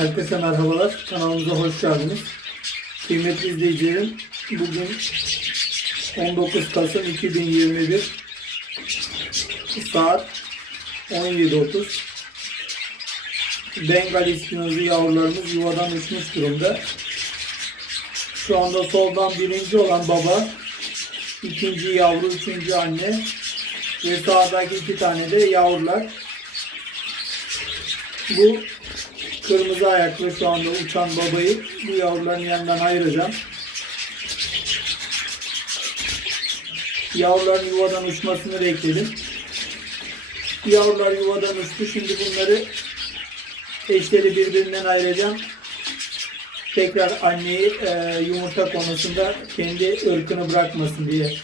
Herkese merhabalar. Kanalımıza hoş geldiniz. Kıymetli izleyicilerim, bugün 19 Kasım 2021 saat 17.30 Bengal ispinozu yavrularımız yuvadan uçmuş durumda. Şu anda soldan birinci olan baba, ikinci yavru, üçüncü anne ve sağdaki iki tane de yavrular. Bu kırmızı ayaklı şu anda uçan babayı bu yavruların yanından ayıracağım. Yavruların yuvadan uçmasını bekledim. Yavrular yuvadan uçtu. Şimdi bunları eşleri birbirinden ayıracağım. Tekrar anneyi e, yumurta konusunda kendi ırkını bırakmasın diye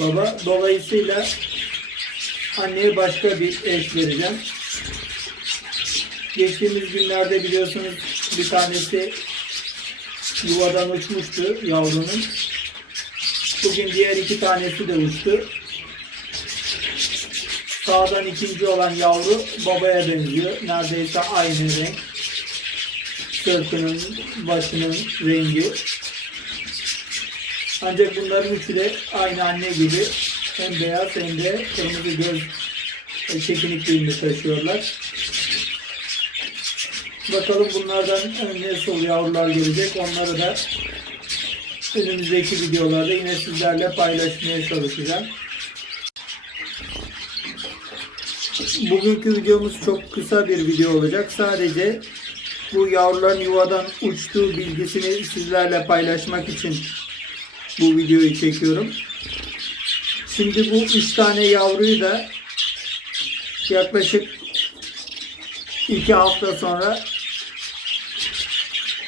baba. Dolayısıyla anneye başka bir eş vereceğim. Geçtiğimiz günlerde biliyorsunuz bir tanesi yuvadan uçmuştu yavrunun. Bugün diğer iki tanesi de uçtu. Sağdan ikinci olan yavru babaya benziyor. Neredeyse aynı renk. Sırtının, başının rengi. Ancak bunların üçü de aynı anne gibi hem beyaz hem de kırmızı göz çekinikliğini taşıyorlar. Bakalım bunlardan nasıl yavrular gelecek. Onları da önümüzdeki videolarda yine sizlerle paylaşmaya çalışacağım. Bugünkü videomuz çok kısa bir video olacak. Sadece bu yavruların yuvadan uçtuğu bilgisini sizlerle paylaşmak için bu videoyu çekiyorum. Şimdi bu üç tane yavruyu da yaklaşık iki hafta sonra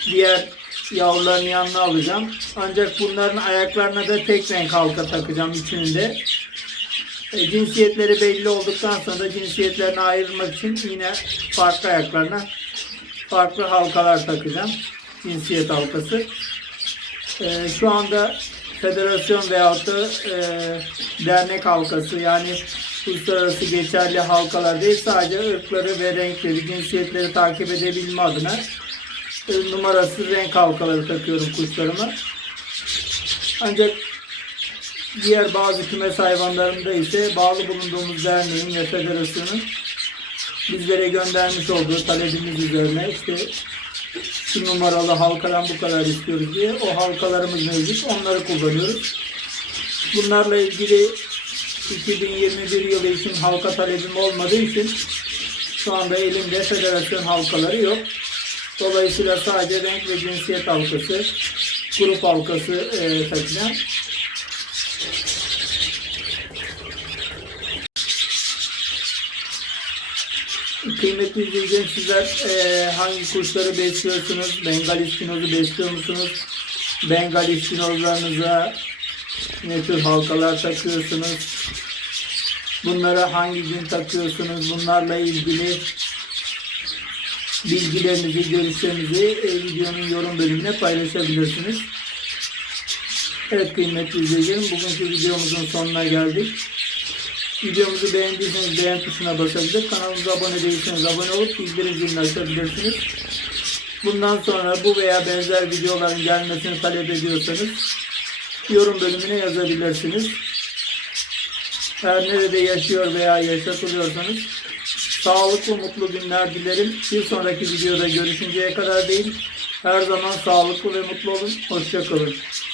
diğer yavruların yanına alacağım. Ancak bunların ayaklarına da tek renk halka takacağım üçünün de. E, cinsiyetleri belli olduktan sonra da cinsiyetlerini ayırmak için yine farklı ayaklarına farklı halkalar takacağım. Cinsiyet halkası. E, şu anda federasyon veyahut da e, dernek halkası yani uluslararası geçerli halkalar değil sadece ırkları ve renkleri, cinsiyetleri takip edebilme adına e, numarası renk halkaları takıyorum kuşlarıma. Ancak diğer bazı kümes hayvanlarımda ise bağlı bulunduğumuz derneğin ve federasyonun bizlere göndermiş olduğu talebimiz üzerine işte şu numaralı halkadan bu kadar istiyoruz diye o halkalarımız mevcut. Onları kullanıyoruz. Bunlarla ilgili 2021 yılı için halka talebim olmadığı için şu anda elimde federasyon halkaları yok. Dolayısıyla sadece renk ve cinsiyet halkası, grup halkası e, takacağım. Kıymetli izleyicilerim sizler e, hangi kuşları besliyorsunuz? Bengal ispinozu besliyor musunuz? Bengal ispinozlarınıza ne tür halkalar takıyorsunuz? Bunları hangi gün takıyorsunuz? Bunlarla ilgili bilgilerinizi, görüşlerinizi e, videonun yorum bölümüne paylaşabilirsiniz. Evet kıymetli izleyicilerim bugünkü videomuzun sonuna geldik. Videomuzu beğendiyseniz beğen tuşuna basabilir. Kanalımıza abone değilseniz abone olup bildirim zilini açabilirsiniz. Bundan sonra bu veya benzer videoların gelmesini talep ediyorsanız yorum bölümüne yazabilirsiniz. Her nerede yaşıyor veya yaşatılıyorsanız sağlıklı mutlu günler dilerim. Bir sonraki videoda görüşünceye kadar değil. Her zaman sağlıklı ve mutlu olun. Hoşçakalın.